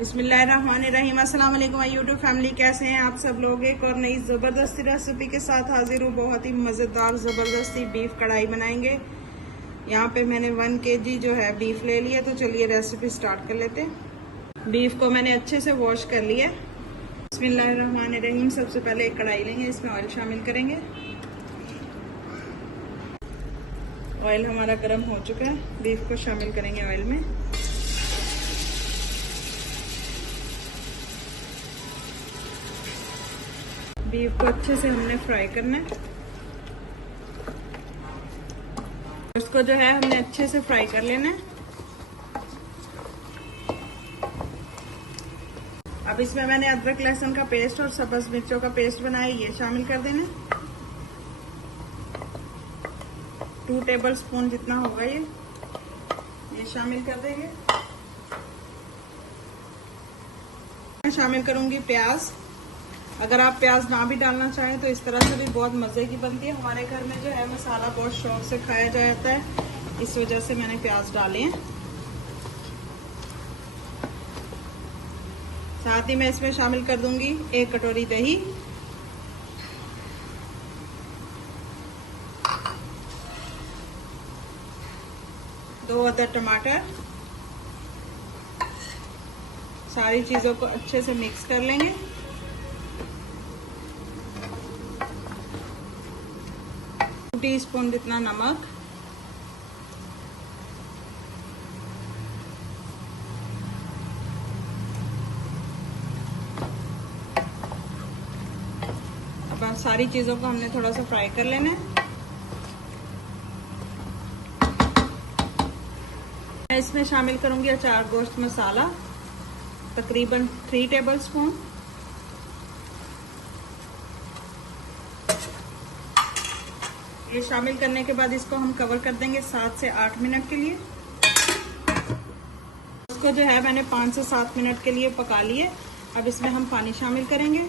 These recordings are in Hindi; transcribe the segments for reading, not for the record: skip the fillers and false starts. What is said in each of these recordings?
बिस्मिल्लाहिर्रहमानिर्रहीम। अस्सलाम वालेकुम यूट्यूब फैमिली, कैसे हैं आप सब लोग। एक और नई ज़बरदस्ती रेसिपी के साथ हाजिर हूँ। बहुत ही मज़ेदार ज़बरदस्ती बीफ कढ़ाई बनाएंगे। यहाँ पे मैंने 1 kg जो है बीफ ले लिया। तो चलिए रेसिपी स्टार्ट कर लेते हैं। बीफ को मैंने अच्छे से वॉश कर लिया। बिस्मिल्लाहिर्रहमानिर्रहीम। सबसे पहले एक कढ़ाई लेंगे, इसमें ऑयल शामिल करेंगे। ऑयल हमारा गर्म हो चुका है, बीफ को शामिल करेंगे ऑयल में। बीफ को अच्छे से हमने फ्राई करना है। उसको जो है हमने अच्छे से फ्राई कर लेना है। अब इसमें मैंने अदरक लहसुन का पेस्ट और सब्ज मिर्चों का पेस्ट बनाया, ये शामिल कर देना। 2 टेबलस्पून जितना होगा ये शामिल कर देंगे। मैं शामिल करूंगी प्याज। अगर आप प्याज ना भी डालना चाहें तो इस तरह से भी बहुत मजे की बनती है। हमारे घर में जो है मसाला बहुत शौक से खाया जाता है, इस वजह से मैंने प्याज डाले हैं। साथ ही मैं इसमें शामिल कर दूंगी 1 कटोरी दही, दो अदर टमाटर। सारी चीजों को अच्छे से मिक्स कर लेंगे। टीस्पून जितना नमक, अब सारी चीजों को हमने थोड़ा सा फ्राई कर लेना है। मैं इसमें शामिल करूंगी अचार गोश्त मसाला, तकरीबन 3 टेबलस्पून। ये शामिल करने के बाद इसको हम कवर कर देंगे 7 से 8 मिनट के लिए। इसको जो है मैंने 5 से 7 मिनट के लिए पका लिए। अब इसमें हम पानी शामिल करेंगे।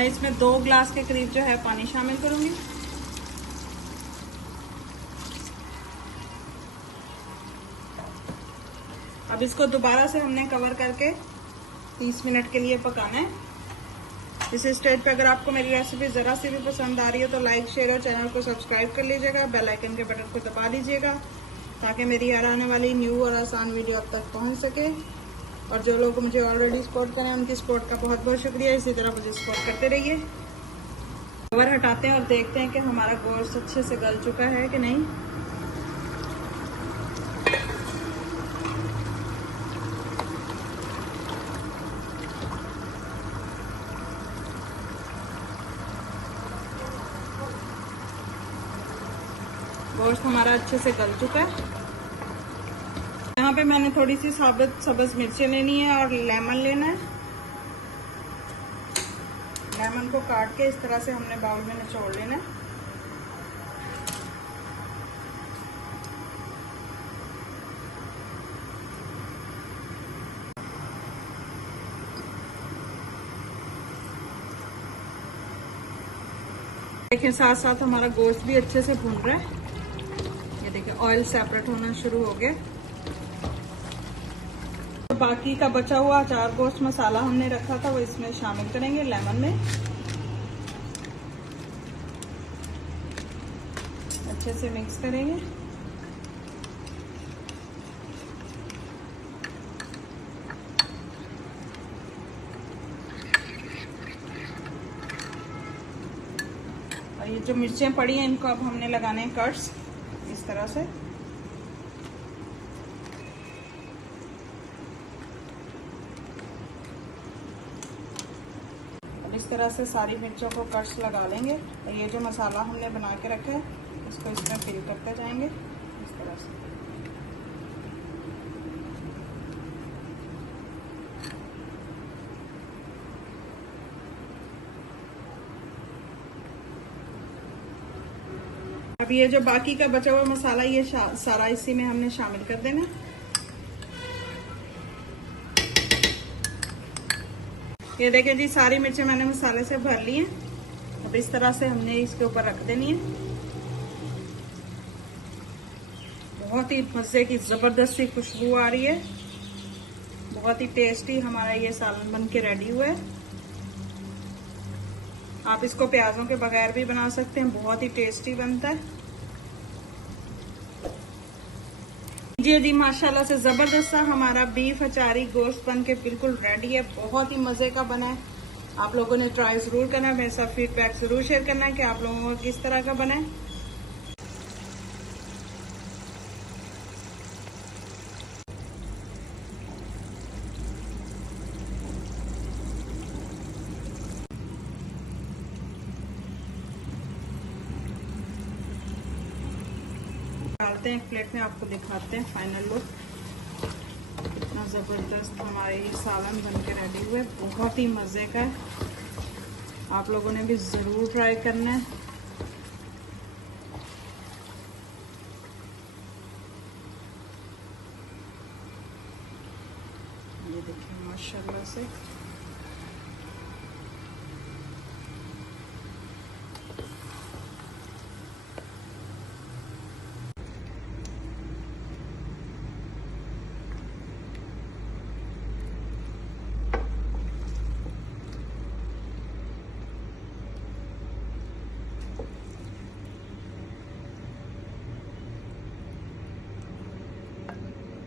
मैं इसमें 2 ग्लास के करीब जो है पानी शामिल करूंगी। अब इसको दोबारा से हमने कवर करके 30 मिनट के लिए पकाना है। इस स्टेज पे अगर आपको मेरी रेसिपी जरा सी भी पसंद आ रही है तो लाइक, शेयर और चैनल को सब्सक्राइब कर लीजिएगा। बेल आइकन के बटन को दबा दीजिएगा ताकि मेरी हर आने वाली न्यू और आसान वीडियो आप तक पहुंच सके। और जो लोग मुझे ऑलरेडी सपोर्ट करें उनकी सपोर्ट का बहुत बहुत शुक्रिया। इसी तरह मुझे सपोर्ट करते रहिए। कवर हटाते हैं और देखते हैं कि हमारा गोश्त अच्छे से गल चुका है कि नहीं। गोश्त हमारा अच्छे से गल चुका है। यहाँ पे मैंने थोड़ी सी साबुत सब्ज मिर्चें लेनी है और लेमन लेना है। लेमन को काट के इस तरह से हमने बाउल में निचोड़ लेना है। देखिए साथ साथ हमारा गोश्त भी अच्छे से भून रहा है। ये देखिए ऑयल सेपरेट होना शुरू हो गया। तो बाकी का बचा हुआ अचार गोश्त मसाला हमने रखा था वो इसमें शामिल करेंगे लेमन में। अच्छे से मिक्स करेंगे। और ये जो मिर्चें पड़ी हैं इनको अब हमने लगाने हैं कट्स इस तरह से। अब इस तरह से सारी मिर्चों को कट्स लगा लेंगे। और ये जो मसाला हमने बना के रखा है इसको इसमें फिल करते जाएंगे इस तरह से। अब ये जो बाकी का बचा हुआ मसाला ये सारा इसी में हमने शामिल कर देना। ये देखें जी सारी मिर्चें मैंने मसाले से भर ली हैं। अब इस तरह से हमने इसके ऊपर रख देनी है। बहुत ही मजे की जबरदस्ती खुशबू आ रही है, बहुत ही टेस्टी हमारा ये सालन बन के रेडी हुआ है। आप इसको प्याजों के बगैर भी बना सकते हैं, बहुत ही टेस्टी बनता है। जी माशाल्लाह से जबरदस्त सा हमारा बीफ अचारी गोश्त बन के बिल्कुल रेडी है, बहुत ही मजे का बना है। आप लोगों ने ट्राई जरूर करना है, मेरे साथ फीडबैक जरूर शेयर करना है कि आप लोगों को किस तरह का बना है। डालते हैं एक प्लेट में, आपको दिखाते हैं फाइनल लुक। इतना जबरदस्त हमारे ये सालन बन के रेडी हुए, बहुत ही मजे का है। आप लोगों ने भी जरूर ट्राई करना है। ये देखिए माशाल्लाह से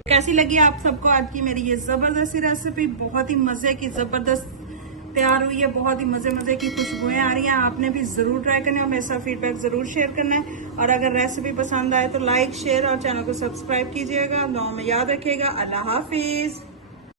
कैसी लगी आप सबको आज की मेरी ये जबरदस्त रेसिपी। बहुत ही मजे की जबरदस्त तैयार हुई है, बहुत ही मजे की खुशबुएं आ रही हैं। आपने भी जरूर ट्राई करनी है और मेरे साथ फीडबैक जरूर शेयर करना है। और अगर रेसिपी पसंद आए तो लाइक शेयर और चैनल को सब्सक्राइब कीजिएगा। दुआ में याद रखिएगा। अल्लाह हाफिज।